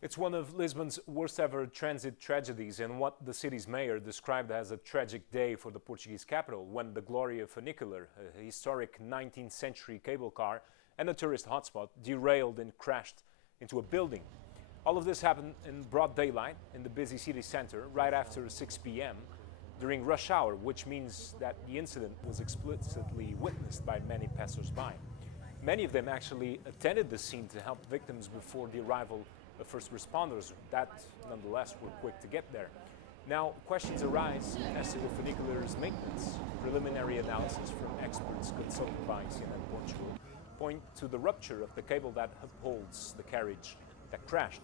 It's one of Lisbon's worst ever transit tragedies and what the city's mayor described as a tragic day for the Portuguese capital when the Gloria funicular, a historic 19th century cable car and a tourist hotspot, derailed and crashed into a building. All of this happened in broad daylight in the busy city center right after 6 p.m. during rush hour, which means that the incident was explicitly witnessed by many passers-by. Many of them actually attended the scene to help victims before the arrival of first responders that nonetheless were quick to get there. Now, questions arise as to the funicular's maintenance. Preliminary analysis from experts consulted by CNN Portugal point to the rupture of the cable that upholds the carriage that crashed.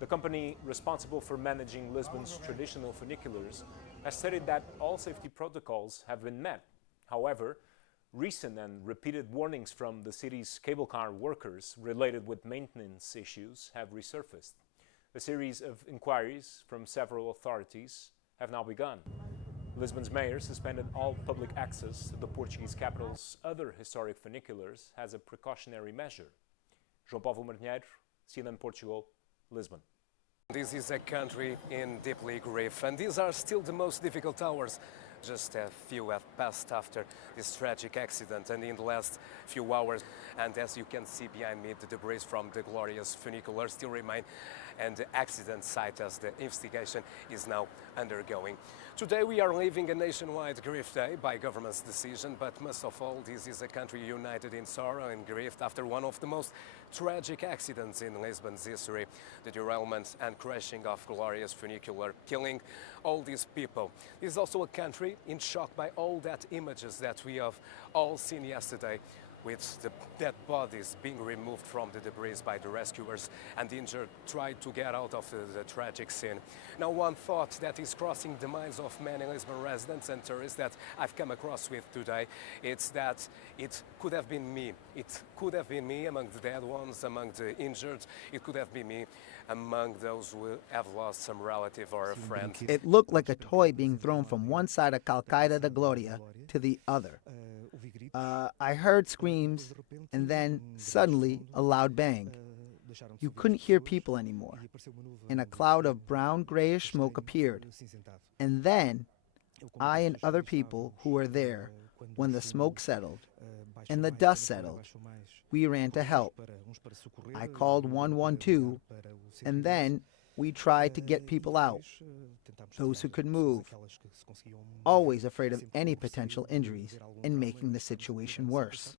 The company responsible for managing Lisbon's traditional funiculars has stated that all safety protocols have been met. However, recent and repeated warnings from the city's cable car workers related with maintenance issues have resurfaced. A series of inquiries from several authorities have now begun. Lisbon's mayor suspended all public access to the Portuguese capital's other historic funiculars as a precautionary measure. João Paulo Martinheiro, CNN Portugal, Lisbon. This is a country in deeply grief, and these are still the most difficult hours. Just a few have passed after this tragic accident, and in the last few hours, and as you can see behind me, the debris from the glorious funicular still remain, and the accident site as the investigation is now undergoing. Today we are living a nationwide grief day by government's decision, but most of all, this is a country united in sorrow and grief after one of the most tragic accidents in Lisbon's history, the derailment and crashing of glorious funicular, killing all these people. This is also a country in shock by all that images that we have all seen yesterday, with the dead bodies being removed from the debris by the rescuers and the injured tried to get out of the tragic scene. Now, one thought that is crossing the minds of many Lisbon residents and tourists that I've come across with today, it's that it could have been me. It could have been me among the dead ones, among the injured. It could have been me among those who have lost some relative or a friend. It looked like a toy being thrown from one side of Calcaida da Gloria to the other. I heard screams and then, suddenly, a loud bang. You couldn't hear people anymore, and a cloud of brown-grayish smoke appeared. And then, I and other people who were there, when the smoke settled and the dust settled, we ran to help. I called 112, and then we tried to get people out, those who could move, always afraid of any potential injuries and making the situation worse.